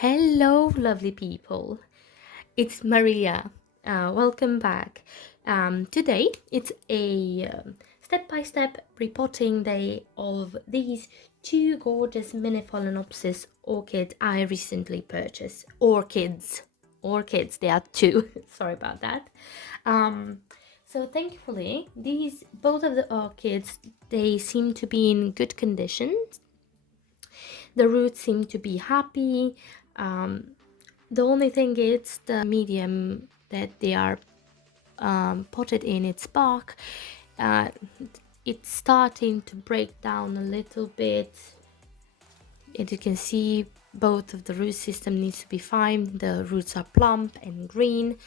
Hello, lovely people. It's Maria. Welcome back. Today it's a step-by-step repotting day of these two gorgeous mini Phalaenopsis orchids I recently purchased. Orchids. They are two. Sorry about that. So thankfully, both of the orchids, they seem to be in good condition. The roots seem to be happy. The only thing is the medium that they are potted in its bark. Uh, it's starting to break down a little bit. As you can see, both of the root system needs to be fine. The roots are plump and green.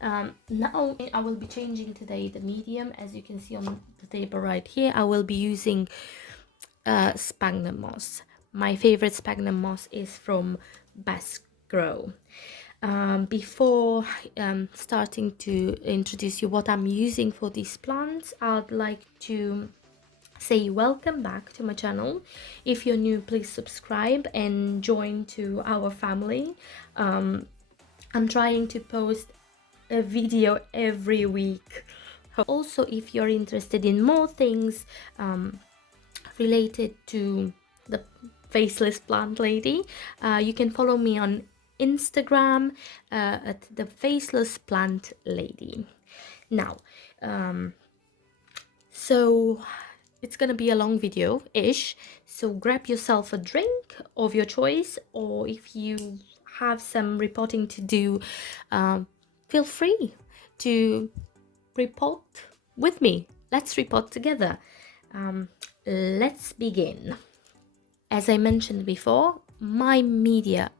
Now I will be changing today the medium. As you can see on the table right here, I will be using sphagnum moss. My favorite sphagnum moss is from Basque Grow. Before starting to introduce you what I'm using for these plants, I'd like to say welcome back to my channel. If you're new, please subscribe and join to our family. I'm trying to post a video every week. Also, if you're interested in more things related to the Faceless Plant Lady, you can follow me on Instagram at the Faceless Plant Lady. Now, so it's gonna be a long video-ish, so grab yourself a drink of your choice, or if you have some repotting to do, feel free to repot with me. Let's repot together. Let's begin. As I mentioned before, my media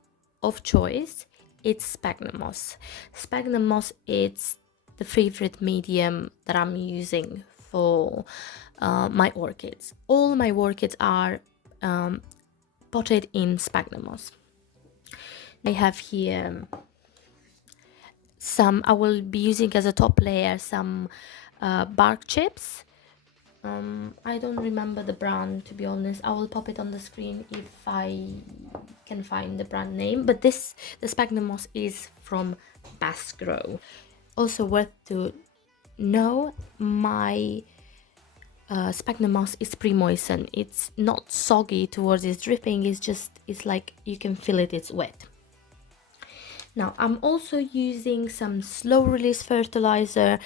of choice is sphagnum moss. Sphagnum moss is the favorite medium that I'm using for my orchids. All my orchids are potted in sphagnum moss. I have here I will be using as a top layer some bark chips. I don't remember the brand, to be honest. I will pop it on the screen if I can find the brand name. But the sphagnum moss is from Basque Grow. Also worth to know, my sphagnum moss is pre-moistened. It's not soggy towards its dripping. It's like you can feel it's wet. Now I'm also using some slow release fertilizer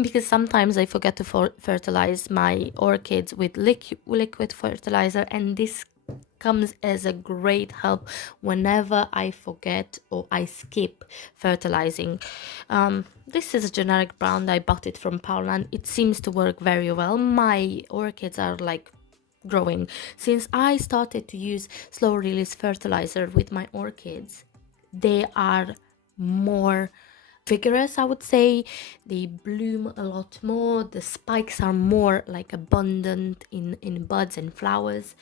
because sometimes I forget to fertilize my orchids with liquid fertilizer, and this comes as a great help whenever I forget or I skip fertilizing. This is a generic brand. I bought it from Poundland. It seems to work very well. My orchids are like growing. Since I started to use slow release fertilizer with my orchids, they are more vigorous, I would say. They bloom a lot more. The spikes are more like abundant in buds and flowers.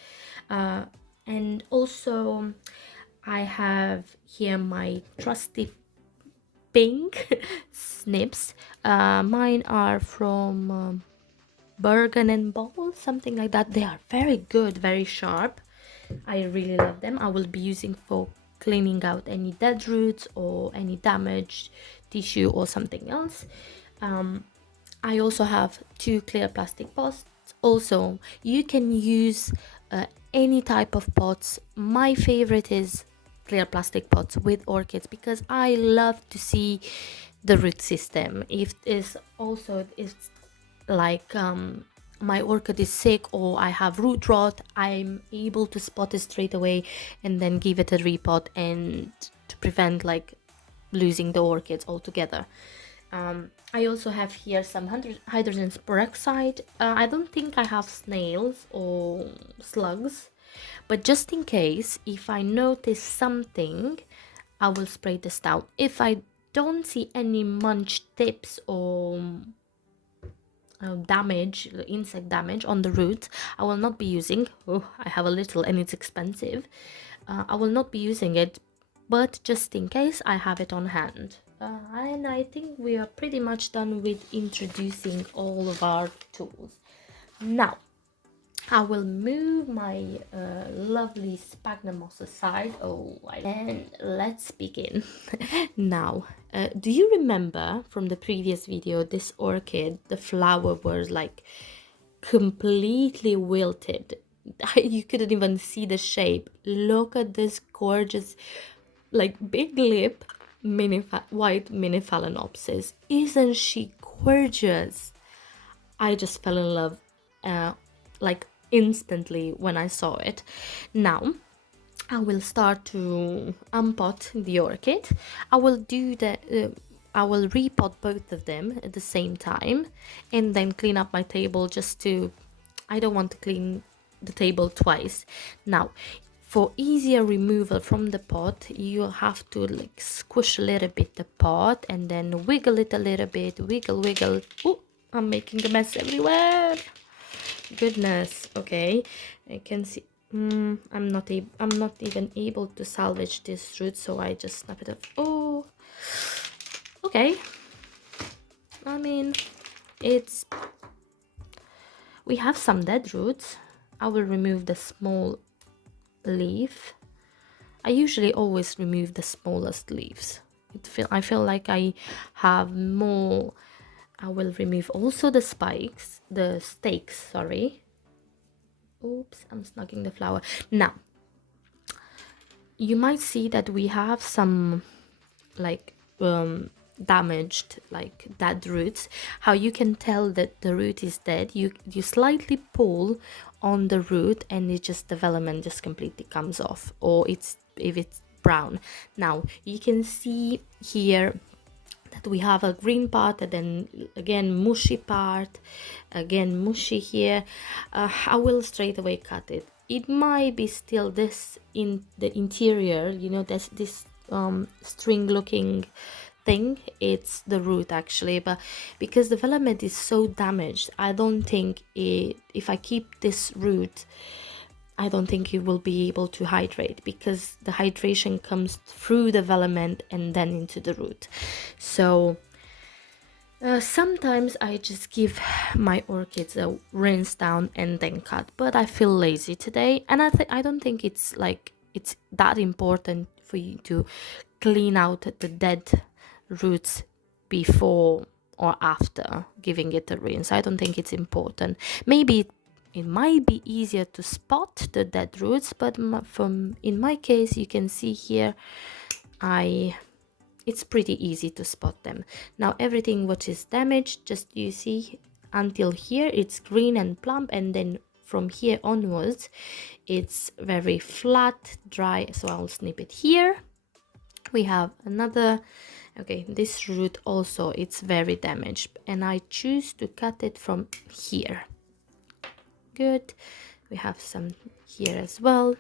And also I have here my trusty pink snips. Mine are from Bergen and Ball, something like that. They are very good, very sharp. I really love them. I will be using for cleaning out any dead roots or any damaged tissue or something else. I also have two clear plastic pots. Also, you can use any type of pots. My favorite is clear plastic pots with orchids because I love to see the root system. If it's like my orchid is sick or I have root rot, I'm able to spot it straight away and then give it a repot, and to prevent like losing the orchids altogether. I also have here some hydrogen peroxide. I don't think I have snails or slugs, but just in case, if I notice something, I will spray this down. If I don't see any munch tips or insect damage on the roots, I will not be using. I have a little and it's expensive. I will not be using it, but just in case, I have it on hand. And I think we are pretty much done with introducing all of our tools. Now I will move my lovely sphagnum moss aside. And let's begin. Now, do you remember from the previous video, this orchid, the flower was like completely wilted. You couldn't even see the shape. Look at this gorgeous, like big lip, white mini Phalaenopsis. Isn't she gorgeous? I just fell in love, uh, like instantly when I saw it. Now, I will start to unpot the orchid. I will do the. I will repot both of them at the same time, and then clean up my table just to. I don't want to clean the table twice. Now, for easier removal from the pot, you have to like squish a little bit the pot and then wiggle it a little bit. Wiggle, wiggle. Oh, I'm making a mess everywhere. Goodness. Okay, I can see. I'm not even able to salvage this root, so I just snap it off. Oh, okay. I mean, it's we have some dead roots. I will remove the small leaf. I usually always remove the smallest leaves. I feel like I have more. I will remove also the stakes, sorry. Oops, I'm snugging the flower. Now, you might see that we have some like damaged, like dead roots. How you can tell that the root is dead, you slightly pull on the root and it just development just completely comes off, or if it's brown. Now you can see here that we have a green part and then again mushy part, again mushy here. I will straight away cut it. It might be still this in the interior, you know, this string looking thing. It's the root actually, but because the development is so damaged, I don't think if I keep this root, I don't think you will be able to hydrate, because the hydration comes through the development and then into the root. So sometimes I just give my orchids a rinse down and then cut, but I feel lazy today, and I don't think it's that important for you to clean out the dead roots before or after giving it a rinse. I don't think it's important. Maybe it might be easier to spot the dead roots, but in my case, you can see here, it's pretty easy to spot them. Now everything which is damaged, just you see until here it's green and plump, and then from here onwards it's very flat, dry. So I'll snip it here. We have another. Okay, this root also, it's very damaged, and I choose to cut it from here. Good. We have some here as well.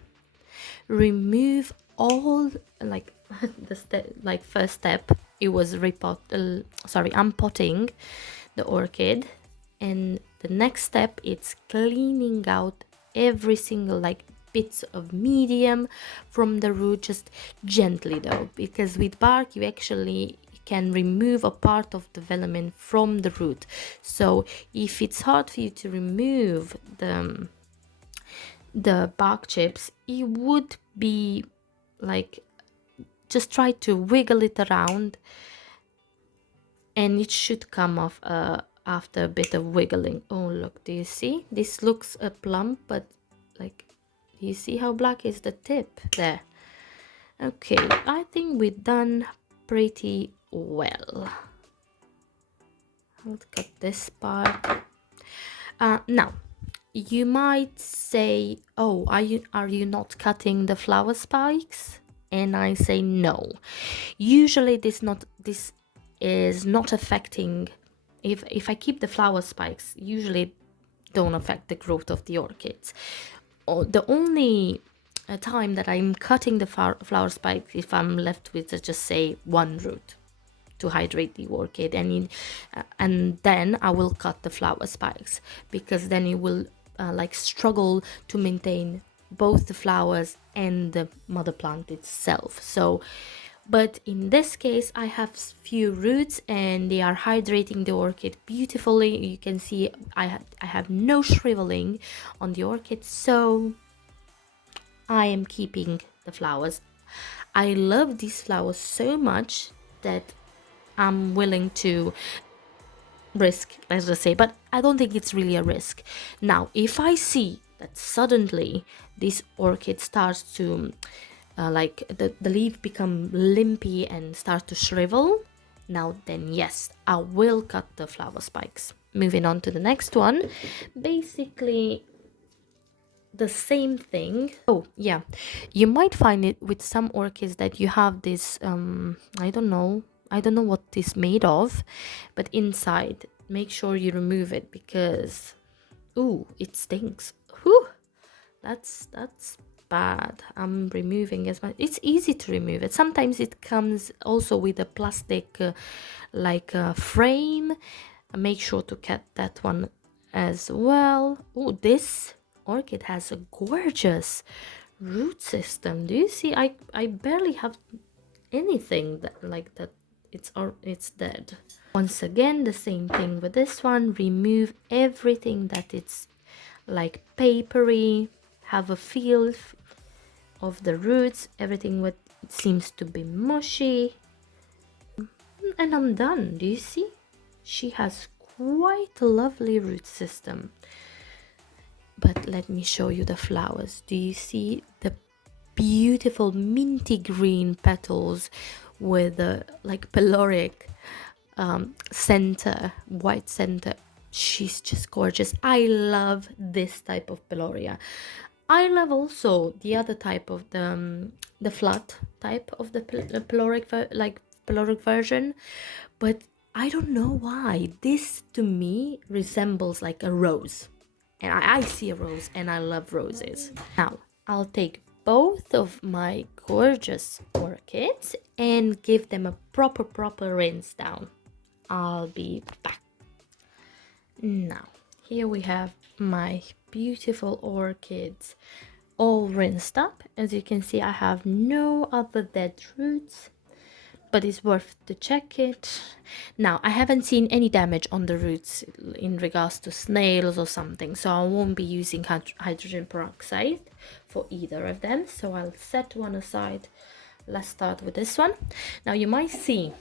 Remove all, like first step, it was unpotting the orchid, and the next step it's cleaning out every single like bits of medium from the root, just gently though, because with bark you actually can remove a part of the development from the root. So if it's hard for you to remove the bark chips, it would be like, just try to wiggle it around and it should come off after a bit of wiggling. Oh look, do you see? This looks a plump, but like, do you see how black is the tip there? Okay, I think we've done pretty well. I'll cut this part. Now you might say, oh, are you not cutting the flower spikes? And I say no. Usually this is not affecting, if I keep the flower spikes, usually don't affect the growth of the orchids. Or the only time that I'm cutting the flower spikes, if I'm left with just say one root to hydrate the orchid, and then I will cut the flower spikes, because then it will like struggle to maintain both the flowers and the mother plant itself. So But in this case, I have few roots and they are hydrating the orchid beautifully. You can see I have no shriveling on the orchid, so I am keeping the flowers. I love these flowers so much that I'm willing to risk, let's just say, but I don't think it's really a risk. Now, if I see that suddenly this orchid starts to like the leaf become limpy and start to shrivel, now then yes, I will cut the flower spikes. Moving on to the next one, basically the same thing. Oh yeah, you might find it with some orchids that you have this I don't know what it's made of, but inside make sure you remove it because ooh, it stinks. Whew, that's bad. I'm removing as much. It's easy to remove it. Sometimes it comes also with a plastic frame. Make sure to cut that one as well. Oh, this orchid has a gorgeous root system. Do you see? I barely have anything that like that. It's dead. Once again, the same thing with this one. Remove everything that it's like papery. Have a feel of the roots. Everything what seems to be mushy. And I'm done. Do you see? She has quite a lovely root system. But let me show you the flowers. Do you see the beautiful minty green petals with a like peloric center, white center? She's just gorgeous. I love this type of peloria. I love also the other type of the flat type of the peloric version, but I don't know why this to me resembles like a rose, and I see a rose and I love roses. Now I'll take both of my gorgeous orchids and give them a proper rinse down. I'll be back. Now here we have my beautiful orchids all rinsed up. As you can see, I have no other dead roots, but it's worth to check it. Now, I haven't seen any damage on the roots in regards to snails or something, so I won't be using hydrogen peroxide for either of them. So I'll set one aside. Let's start with this one. Now, you might see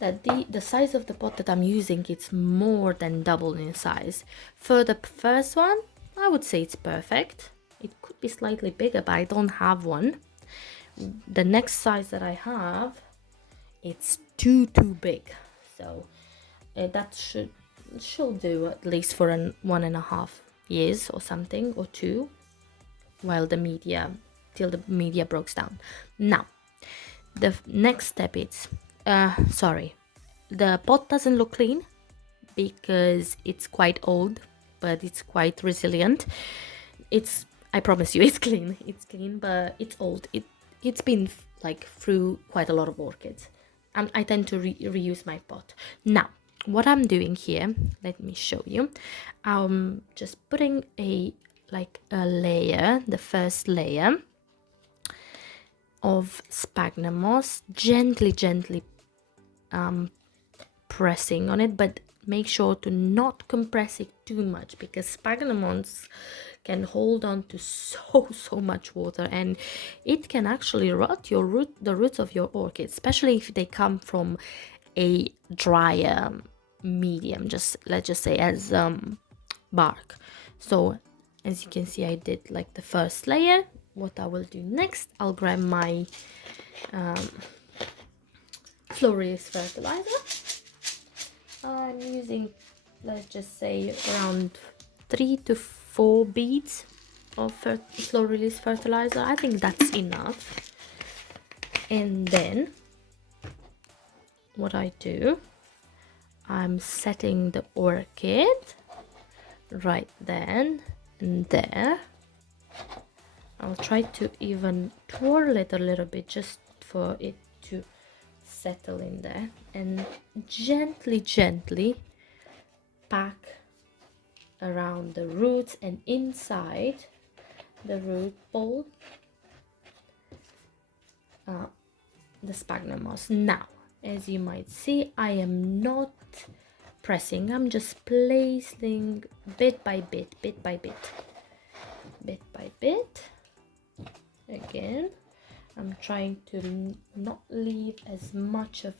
that the size of the pot that I'm using, it's more than double in size. For the first one, I would say it's perfect. It could be slightly bigger, but I don't have one. The next size that I have, it's too big, so that should do at least for 1.5 years or something, or 2, while till the media breaks down. Now the next step is sorry, the pot doesn't look clean because it's quite old, but it's quite resilient. I promise you it's clean. It's clean, but it's old. It's been like through quite a lot of orchids. I tend to reuse my pot. Now, what I'm doing here, let me show you. I'm just putting a layer, the first layer of sphagnum moss, gently pressing on it, but make sure to not compress it too much because sphagnum moss can hold on to so much water and it can actually rot the roots of your orchid, especially if they come from a drier medium, let's just say as bark. So as you can see, I did like the first layer. What I will do next, I'll grab my slow release fertilizer. I'm using, let's just say, around 3 to 4 beads of slow release fertilizer. I think that's enough. And then what I do, I'm setting the orchid right then and there. I'll try to even twirl it a little bit just for it to settle in there, and gently pack around the roots and inside the root ball. the sphagnum moss. Now, as you might see, I am not pressing, I'm just placing bit by bit, bit by bit, bit by bit. Again, I'm trying to not leave as much of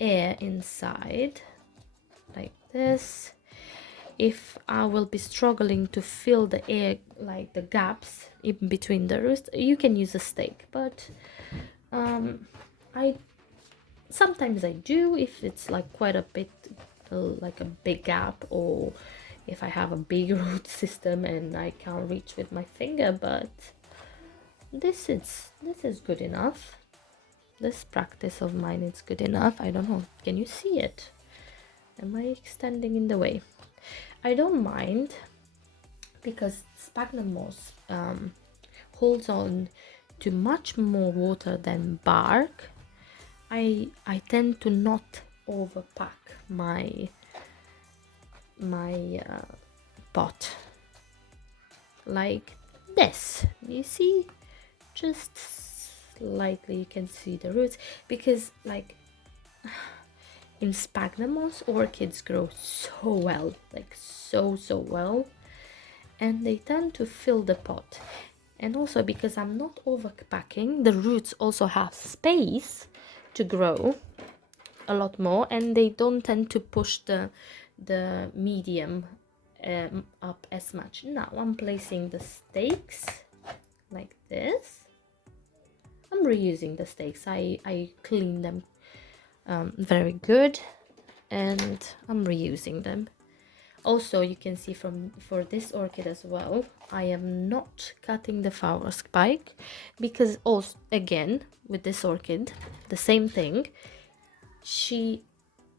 air inside, like this. If I will be struggling to fill the air, like the gaps in between the roots, you can use a stake, but I sometimes I do if it's like quite a bit like a big gap, or if I have a big root system and I can't reach with my finger. But this is good enough. This practice of mine is good enough. I don't know, can you see it? Am I extending in the way? I don't mind, because sphagnum moss holds on to much more water than bark. I tend to not overpack my pot like this. You see, just slightly you can see the roots, because like in sphagnum moss, orchids grow so well, like so well, and they tend to fill the pot. And also because I'm not overpacking, the roots also have space to grow a lot more, and they don't tend to push the medium up as much. Now I'm placing the stakes like this. I'm reusing the stakes. I clean them very good, and I'm reusing them. Also, you can see for this orchid as well, I am not cutting the flower spike, because also again with this orchid the same thing. She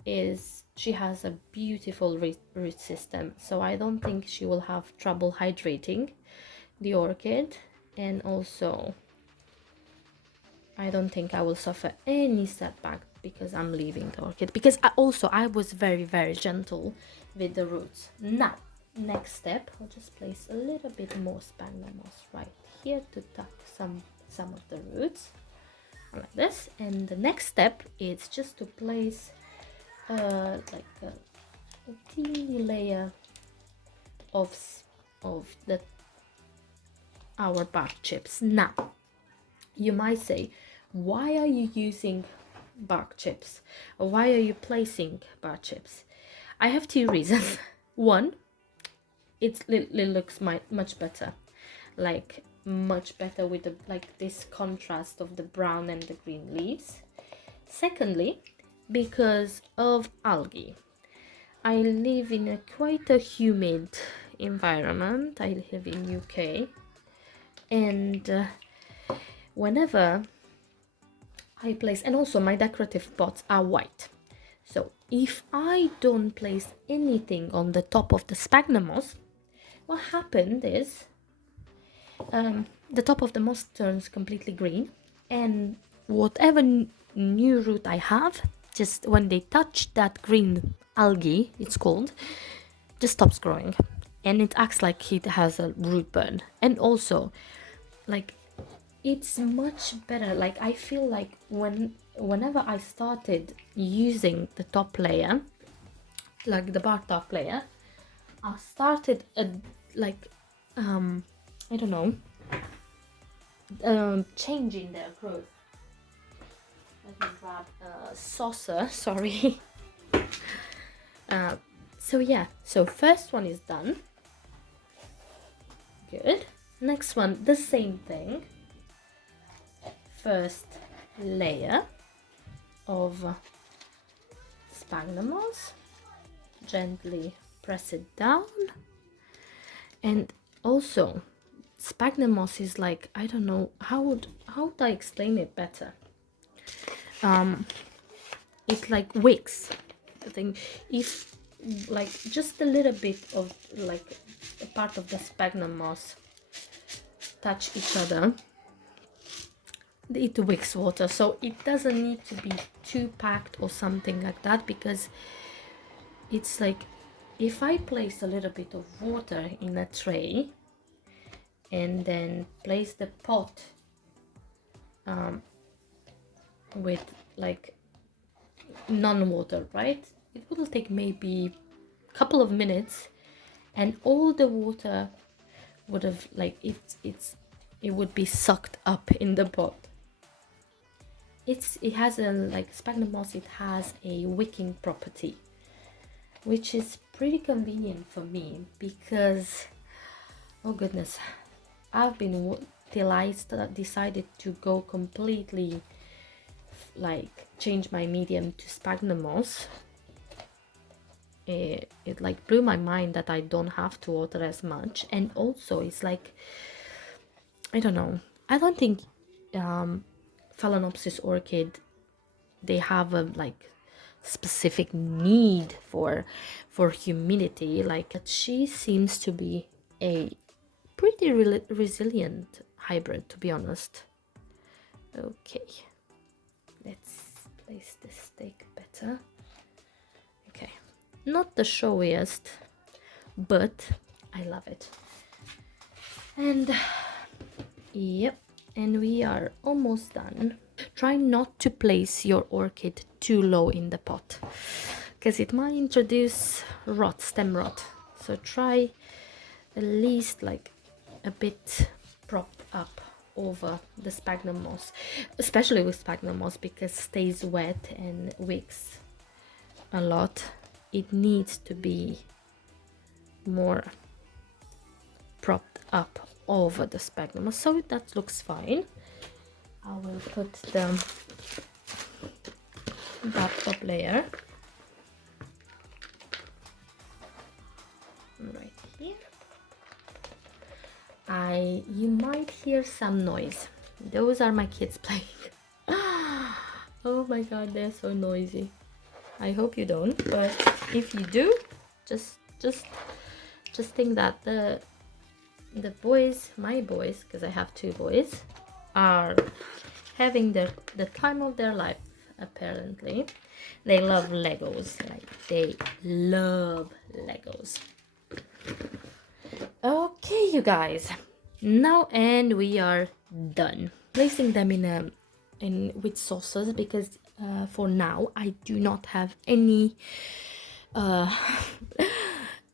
has a beautiful root system, so I don't think she will have trouble hydrating the orchid. And also I don't think I will suffer any setback because I'm leaving the orchid, because I was very gentle with the roots. Now, next step, I'll just place a little bit more sphagnum moss right here to tuck some of the roots like this. And the next step is just to place like a teeny layer of our bark chips. Now, you might say, why are you using bark chips? Or why are you placing bark chips? I have two reasons. One, it looks much better, like much better with the this contrast of the brown and the green leaves. Secondly, because of algae. I live in quite a humid environment. I live in UK, and whenever I place, and also my decorative pots are white, so if I don't place anything on the top of the sphagnum moss, what happened is the top of the moss turns completely green, and whatever new root I have, just when they touch that green algae, it's called, just stops growing, and it acts like it has a root burn. And also, like, it's much better. Like, I feel like whenever I started using the top layer, like the bark top layer, I started I don't know, changing their growth. Let me grab a saucer, sorry. So yeah, so first one is done. Good. Next one, the same thing. First layer of sphagnum moss. Gently press it down. And also, sphagnum moss is like, I don't know, how would I explain it better? It like wicks. I think if like just a little bit of like a part of the sphagnum moss touch each other, it wicks water. So it doesn't need to be too packed or something like that, because it's like, if I place a little bit of water in a tray and then place the pot with like non-water, right? It will take maybe a couple of minutes, and all the water would have like it would be sucked up in the pot. It has a like sphagnum moss. It has a wicking property, which is pretty convenient for me because, oh goodness, I've been till I decided to go completely like change my medium to sphagnum moss. It like blew my mind that I don't have to water as much, and also it's like, I don't know, I don't think Phalaenopsis orchid, they have a like specific need for humidity. Like she seems to be a pretty resilient hybrid, to be honest. Okay, let's place the stake better. Okay, not the showiest, but I love it. And yep, and we are almost done. Try not to place your orchid too low in the pot because it might introduce stem rot. So try at least like a bit propped up over the sphagnum moss, especially with sphagnum moss, because it stays wet and wicks a lot. It needs to be more propped up over the sphagnum moss, so that looks fine. I will put the top layer right here. You might hear some noise. Those are my kids playing. Oh my god, they're so noisy. I hope you don't, but if you do, just think that the boys, my boys, because I have 2 boys, are having the time of their life. Apparently they love Legos, like they love Legos. Okay, you guys, now and we are done placing them in with saucers, because for now I do not have any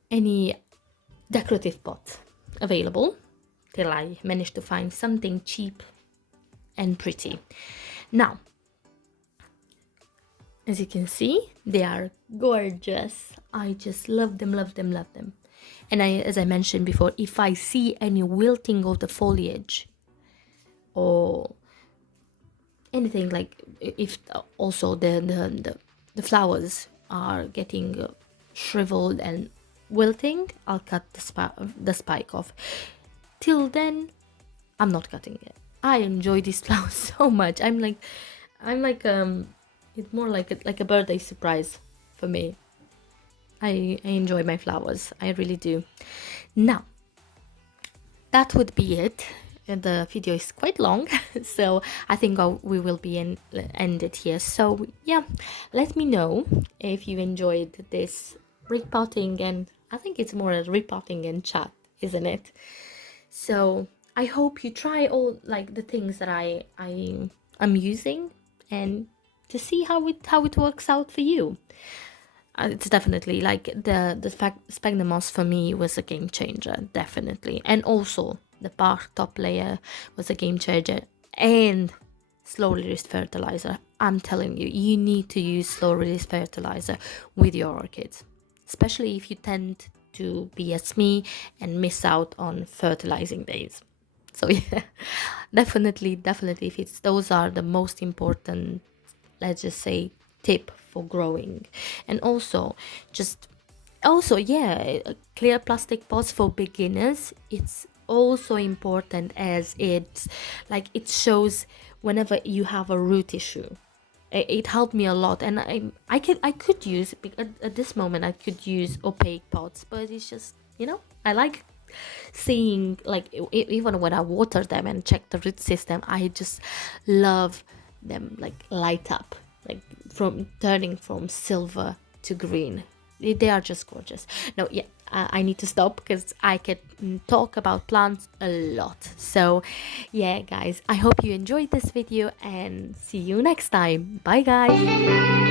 any decorative pots available till I manage to find something cheap and pretty. Now, as you can see, they are gorgeous. I just love them, love them, love them. And as I mentioned before, if I see any wilting of the foliage or anything, like if also the flowers are getting shriveled and wilting, I'll cut the spike off. Till then, I'm not cutting it. I enjoy these flowers so much. I'm like it's more like a birthday surprise for me. I enjoy my flowers. I really do. Now, that would be it. The video is quite long, so I think we will be end it here. So yeah, let me know if you enjoyed this repotting, and I think it's more a repotting and chat, isn't it? So I hope you try all like the things that I'm using, and to see how it works out for you. It's definitely like the sphagnum moss for me was a game changer, definitely. And also the bark top layer was a game changer, and slow release fertilizer. I'm telling you, you need to use slow release fertilizer with your orchids, especially if you tend to be as me and miss out on fertilizing days. So yeah, definitely if those are the most important, let's just say, tip for growing. And also yeah, clear plastic pots for beginners, it's also important, as it's like it shows whenever you have a root issue. It helped me a lot, and I could use at this moment I could use opaque pots, but it's just, I like seeing, like, even when I water them and check the root system, I just love them like light up, like from turning from silver to green. they are just gorgeous. No, yeah, I need to stop because I could talk about plants a lot. So yeah, guys, I hope you enjoyed this video and see you next time. Bye, guys.